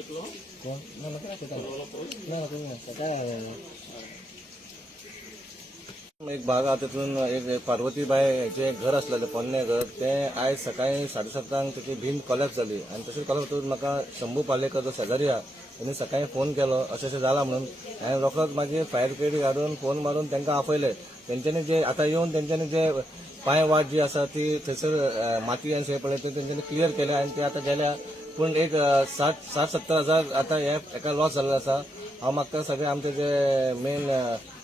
कोण काय एक भाग हा तिथून एक पार्वतीबाई जे घर असलेलं पोन्ने घर ते आज सकाळी 7:30 त्याची भिंत कॉलॅप्स झाली आणि तशीच कॉलॅप्स करून म्हाका शंभू पालेकर जो शेजारी हा त्यांनी सकाळी फोन केलो अशें झाला म्हणून हांवें रोखडोच मागीर फायर ब्रिगेड घालून फोन मारून तांकां आपयले. तेंच्यांनी जे आतां येवन तेंच्यांनी जे पांय वाट जी आसा ती थंयसर माती आनी शें पडलें ती तेंच्यांनी क्लियर केल्या आनी ते आतां गेल्या. पूण एक 60-70 हजार आतां हेका लॉस जाल्लो आसा. हांव मागता सगळे आमचे जे मेन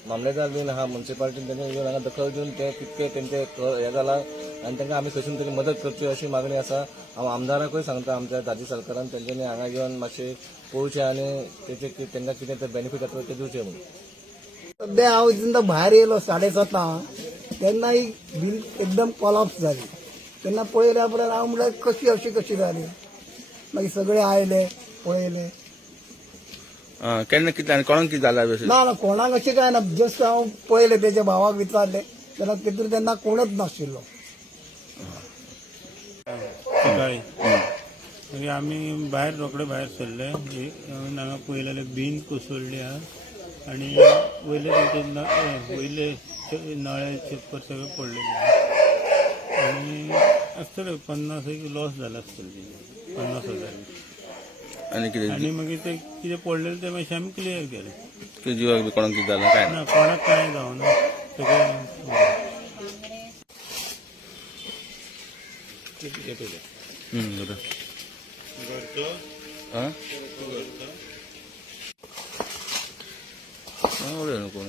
मामलेदार बीन आहा म्युन्सिपालिटीन तेंचे येवन हांगा दखल दिवन ते कितके तेंचे हें जाला आनी तांकां आमी कशीन तरी मदत करची अशी मागणी आसा. हांव आमदाराकूय सांगता आमच्या दाजी सरकारान तेंच्यांनी हांगा येवन मातशें पळोवचें आनी तेचे तांकां कितें ते बेनिफीट आसा ते दिवचें म्हणून. सध्या हांव जेन्ना भायर येयलो 7:30 तेन्ना ही भिंत एकदम कॉलॅप्स जाली. तेन्ना पळयल्या उपरांत हांव म्हणल्यार कशी जाली. मागीर सगळे आयले पळयले. केन्ना कितें आनी कोणाक कितें जालां ना कोणाक अशें काय ना. जस्ट हांव पळयलें तेच्या भावाक विचारलें जाल्यार तेतून तेन्ना कोणच नाशिल्लो. सकाळी मागीर आमी भायर रोखडे भायर सरले. हांगा पळयलें भिंत कोसळ्ळी आहा आनी वयले नळे छप्पर सगळे पडलेले आनी आसतले 50 लॉस जाला आसतले 50,000. आनी मागीर ते कितें पडलेले ते मातशें आमी क्लियर केले. जिवाक बी कोणाक कितें जालां काय ना कोणाक कांय जावना सगळें कोण